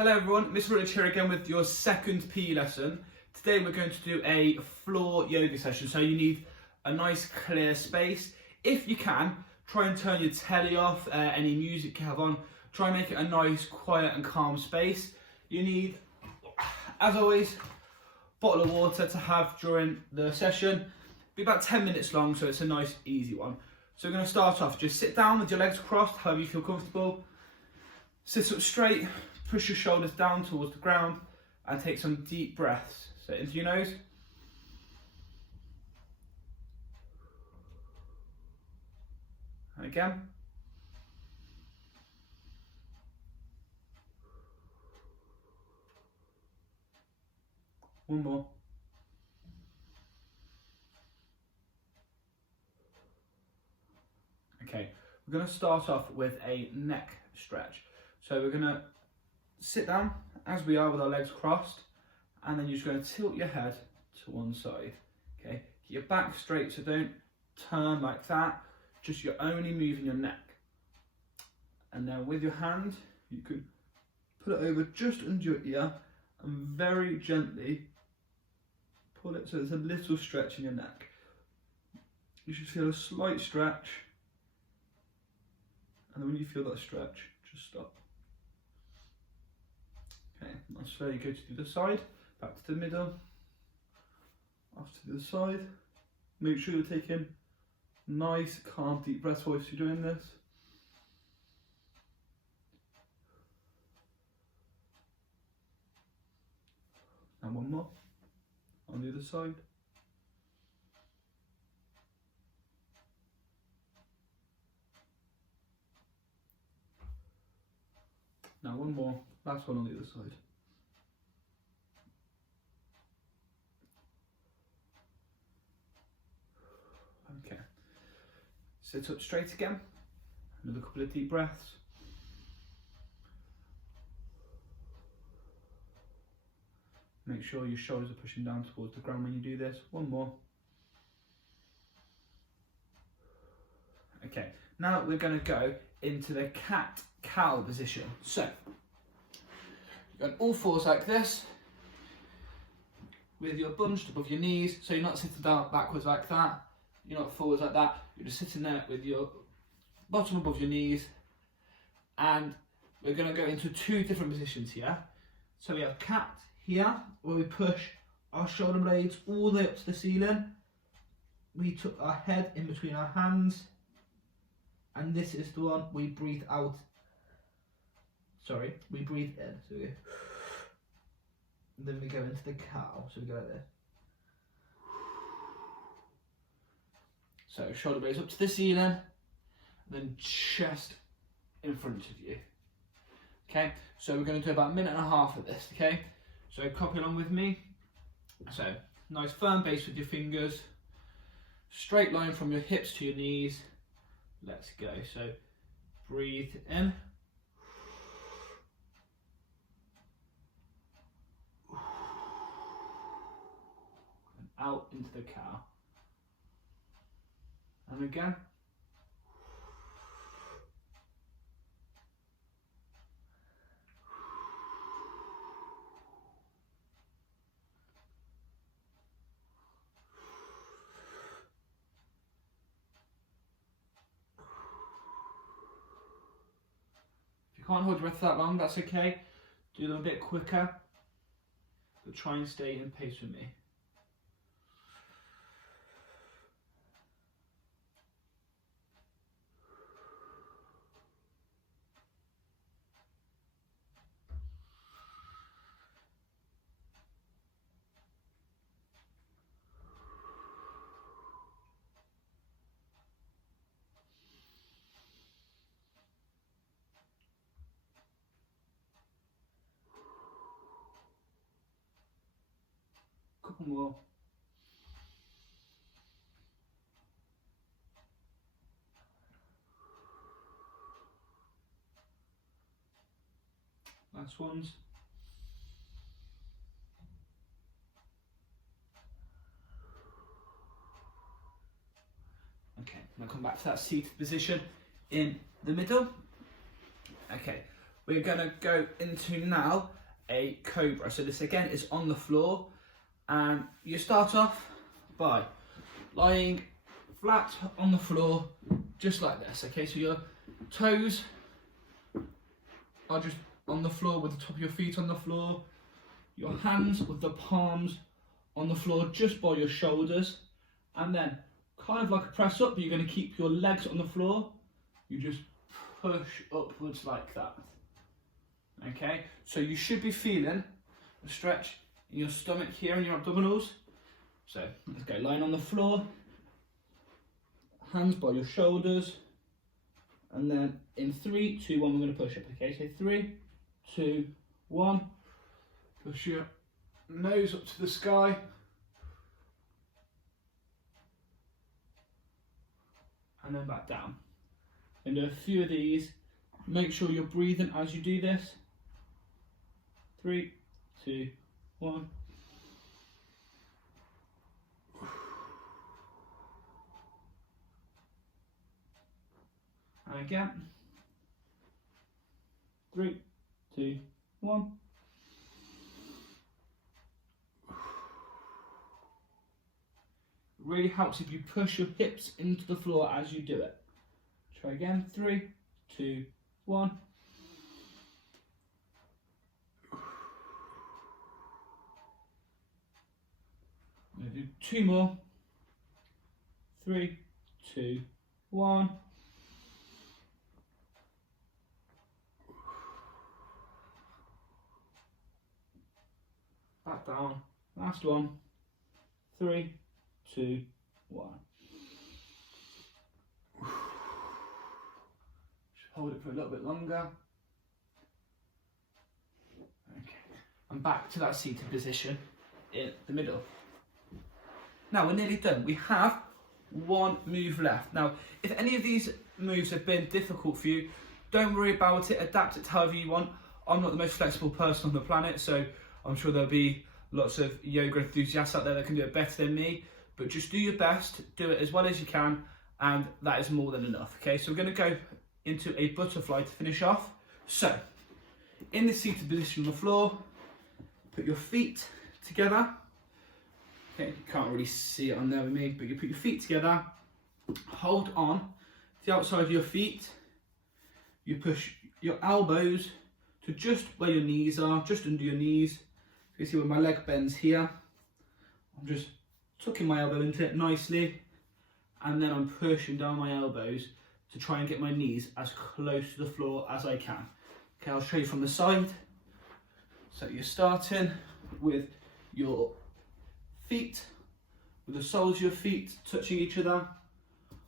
Hello everyone, Mr. Rich here again with your second PE lesson. Today we're going to do a floor yoga session, so you need a nice clear space. If you can, try and turn your telly off, any music you have on. Try and make it a nice, quiet and calm space. You need, as always, a bottle of water to have during the session. Be about 10 minutes long, so it's a nice, easy one. So we're going to start off, just sit down with your legs crossed, however you feel comfortable. Sit up straight, push your shoulders down towards the ground and take some deep breaths. So into your nose. And again. One more. Okay, we're going to start off with a neck stretch. So we're going to sit down as we are with our legs crossed, and then you're just going to tilt your head to one side. Okay, keep your back straight, so don't turn like that, just you're only moving your neck. And then with your hand, you can put it over just under your ear and very gently pull it so there's a little stretch in your neck. You should feel a slight stretch, and then when you feel that stretch, just stop. Okay, now slowly go to the other side, back to the middle, off to the other side. Make sure you're taking nice, calm, deep breaths whilst you're doing this. And one more, on the other side. Now one more, last one on the other side. Okay, sit up straight again, another couple of deep breaths. Make sure your shoulders are pushing down towards the ground when you do this. One more. Okay, now we're going to go into the cat-cow position. So, you're on all fours like this, with your bunched above your knees, so you're not sitting down backwards like that, you're not forwards like that, you're just sitting there with your bottom above your knees, and we're going to go into two different positions here. So we have cat here, where we push our shoulder blades all the way up to the ceiling. We took our head in between our hands, and this is the one we breathe out. Sorry, we breathe in. So we go, and then we go into the cow. So we go like this. So shoulder blades up to the ceiling, and then chest in front of you. Okay, so we're going to do about a minute and a half of this. Okay, so copy along with me. So nice firm base with your fingers, straight line from your hips to your knees. Let's go. So breathe in. And out into the cow. And again. Can't hold your breath that long, that's okay. Do them a bit quicker, but try and stay in pace with me. Couple more. Last ones. Okay, I'm going to come back to that seated position in the middle. Okay, we're gonna go into now a cobra. So this again is on the floor, and you start off by lying flat on the floor, just like this, okay? So your toes are just on the floor with the top of your feet on the floor, your hands with the palms on the floor just by your shoulders, and then kind of like a press up, but you're going to keep your legs on the floor. You just push upwards like that. Okay, so you should be feeling a stretch in your stomach here and your abdominals. So let's go, lying on the floor, hands by your shoulders, and then in 3, 2, 1 we're going to push up. Okay, so 3, 2, 1, push your nose up to the sky, and then back down. And do a few of these. Make sure you're breathing as you do this. 3, 2, 1. And again. 3, 2, 1. Really helps if you push your hips into the floor as you do it. Try again. 3, 2, 1. I'm going to do 2 more. 3, 2, 1. Back down. Last one. 3, 2, 1. Just hold it for a little bit longer. Okay. And back to that seated position in the middle. Now we're nearly done. We have one move left. Now, if any of these moves have been difficult for you, don't worry about it. Adapt it however you want. I'm not the most flexible person on the planet, so I'm sure there'll be lots of yoga enthusiasts out there that can do it better than me. But just do your best, do it as well as you can, and that is more than enough. Okay, so we're going to go into a butterfly to finish off. So, in the seated position on the floor, put your feet together. Okay, you can't really see it on there with me, but you put your feet together, hold on to the outside of your feet, you push your elbows to just where your knees are, just under your knees. You see where my leg bends here. I'm just tucking my elbow into it nicely, and then I'm pushing down my elbows to try and get my knees as close to the floor as I can. Okay, I'll show you from the side. So you're starting with your feet, with the soles of your feet touching each other,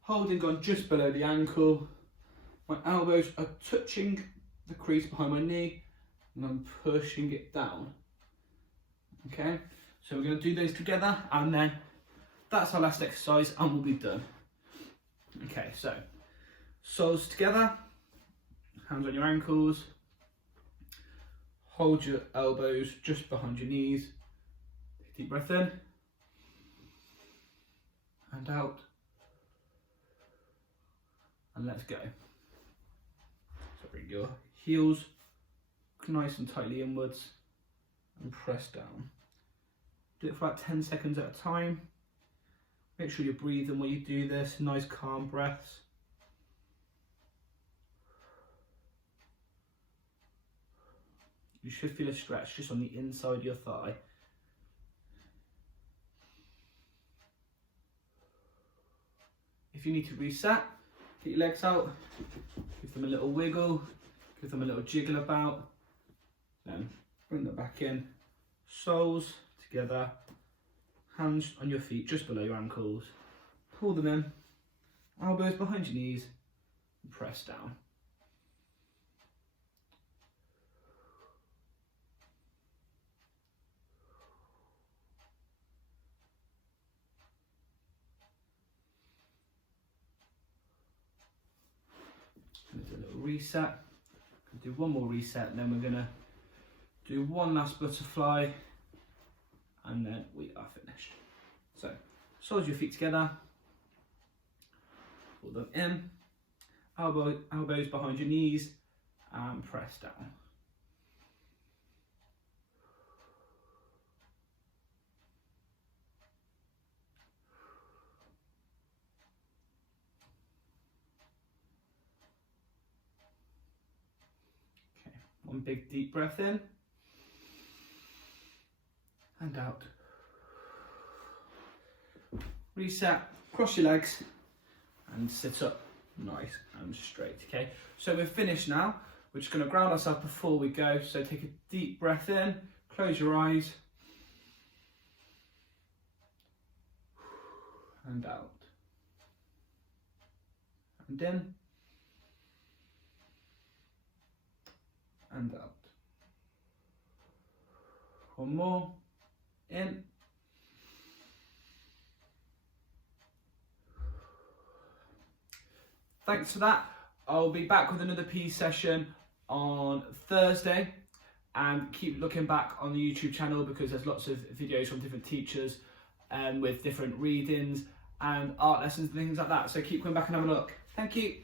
holding on just below the ankle. My elbows are touching the crease behind my knee, and I'm pushing it down. Okay, so we're going to do those together, and then that's our last exercise, and we'll be done. Okay, so soles together, hands on your ankles, hold your elbows just behind your knees, take a deep breath in and out, and let's go. So bring your heels nice and tightly inwards and press down. Do it for about 10 seconds at a time. Make sure you're breathing while you do this, nice calm breaths. You should feel a stretch just on the inside of your thigh. If you need to reset, get your legs out, give them a little wiggle, give them a little jiggle about, then bring them back in. Soles together, hands on your feet just below your ankles, pull them in, elbows behind your knees, and press down. And do a little reset. Do one more reset, and then we're gonna do one last butterfly, and then we are finished. So, soles your feet together, pull them in, elbows behind your knees, and press down. Okay, one big deep breath in and out. Reset, cross your legs and sit up nice and straight. Okay, so we're finished now. We're just going to ground ourselves before we go. So take a deep breath in, close your eyes and out and in and out. One more, in Thanks for that. I'll be back with another PE session on Thursday, and keep looking back on the YouTube channel because there's lots of videos from different teachers with different readings and art lessons and things like that. So keep going back and have a look. Thank you.